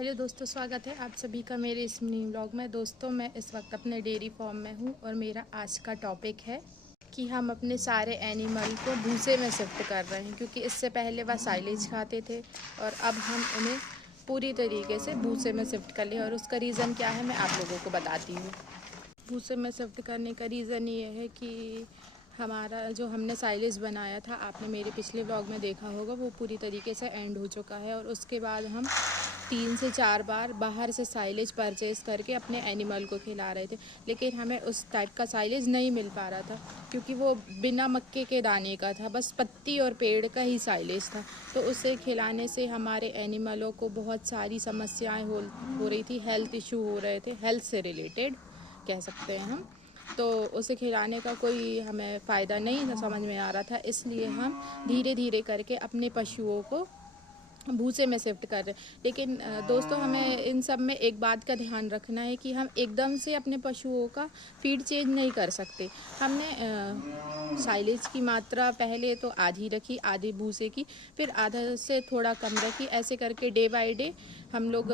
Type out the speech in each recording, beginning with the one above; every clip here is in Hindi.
हेलो दोस्तों, स्वागत है आप सभी का मेरे इस मिनी व्लॉग में। दोस्तों, मैं इस वक्त अपने डेयरी फार्म में हूँ और मेरा आज का टॉपिक है कि हम अपने सारे एनिमल को भूसे में शिफ्ट कर रहे हैं, क्योंकि इससे पहले वह साइलेज खाते थे और अब हम उन्हें पूरी तरीके से भूसे में शिफ्ट कर लिए। और उसका रीज़न क्या है मैं आप लोगों को बताती हूँ। भूसे में शिफ्ट करने का रीज़न ये है कि हमारा जो हमने साइलेज बनाया था, आपने मेरे पिछले व्लॉग में देखा होगा, वो पूरी तरीके से एंड हो चुका है। और उसके बाद हम 3 से 4 बार बाहर से साइलेज परचेज़ करके अपने एनिमल को खिला रहे थे, लेकिन हमें उस टाइप का साइलेज नहीं मिल पा रहा था, क्योंकि वो बिना मक्के के दाने का था, बस पत्ती और पेड़ का ही साइलेज था। तो उसे खिलाने से हमारे एनिमलों को बहुत सारी समस्याएं हो रही थी, हेल्थ इशू हो रहे थे, हेल्थ से रिलेटेड कह सकते हैं हम। तो उसे खिलाने का कोई हमें फ़ायदा नहीं समझ में आ रहा था, इसलिए हम धीरे धीरे करके अपने पशुओं को भूसे में शिफ्ट कर रहे हैं। लेकिन दोस्तों, हमें इन सब में एक बात का ध्यान रखना है कि हम एकदम से अपने पशुओं का फीड चेंज नहीं कर सकते। हमने साइलेज की मात्रा पहले तो आधी रखी, आधी भूसे की, फिर आधा से थोड़ा कम रखी। ऐसे करके डे बाय डे हम लोग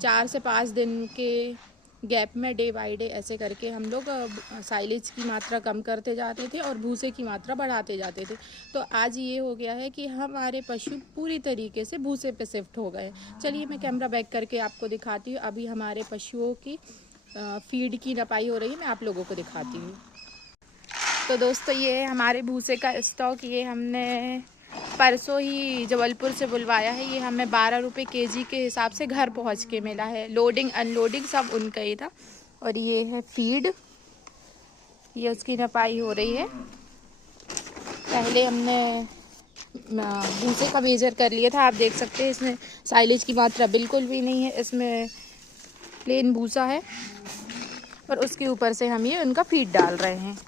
4 से 5 दिन के गैप में डे बाय डे ऐसे करके हम लोग साइलेज की मात्रा कम करते जाते थे और भूसे की मात्रा बढ़ाते जाते थे। तो आज ये हो गया है कि हमारे पशु पूरी तरीके से भूसे पे शिफ्ट हो गए। चलिए मैं कैमरा बैक करके आपको दिखाती हूँ। अभी हमारे पशुओं की फीड की नपाई हो रही है, मैं आप लोगों को दिखाती हूँ। तो दोस्तों, ये है हमारे भूसे का स्टॉक। ये हमने परसों ही जबलपुर से बुलवाया है। ये हमें 12 रुपये केजी के हिसाब से घर पहुंच के मिला है। लोडिंग अनलोडिंग सब उनका ही था। और ये है फीड, ये उसकी नपाई हो रही है। पहले हमने भूसे का मेजर कर लिया था, आप देख सकते हैं इसमें साइलेज की मात्रा बिल्कुल भी नहीं है, इसमें प्लेन भूसा है और उसके ऊपर से हम ये उनका फीड डाल रहे हैं।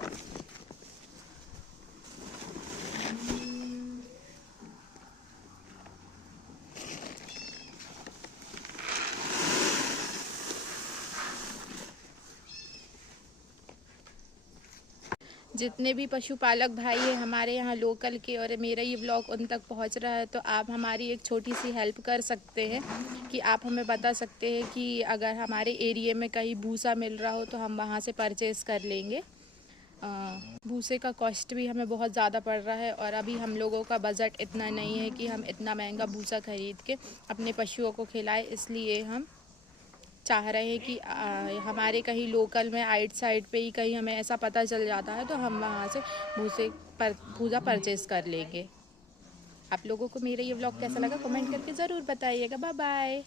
जितने भी पशुपालक भाई हैं हमारे यहाँ लोकल के और मेरा ये ब्लॉग उन तक पहुँच रहा है, तो आप हमारी एक छोटी सी हेल्प कर सकते हैं कि आप हमें बता सकते हैं कि अगर हमारे एरिया में कहीं भूसा मिल रहा हो तो हम वहाँ से परचेज़ कर लेंगे। भूसे का कॉस्ट भी हमें बहुत ज़्यादा पड़ रहा है और अभी हम लोगों का बजट इतना नहीं है कि हम इतना महंगा भूसा खरीद के अपने पशुओं को खिलाएं। इसलिए हम चाह रहे हैं कि हमारे कहीं लोकल में आइट साइड पे ही कहीं हमें ऐसा पता चल जाता है तो हम वहाँ से भूसा परचेज़ कर लेंगे। आप लोगों को मेरा ये व्लॉग कैसा लगा कमेंट करके ज़रूर बताइएगा। Bye bye.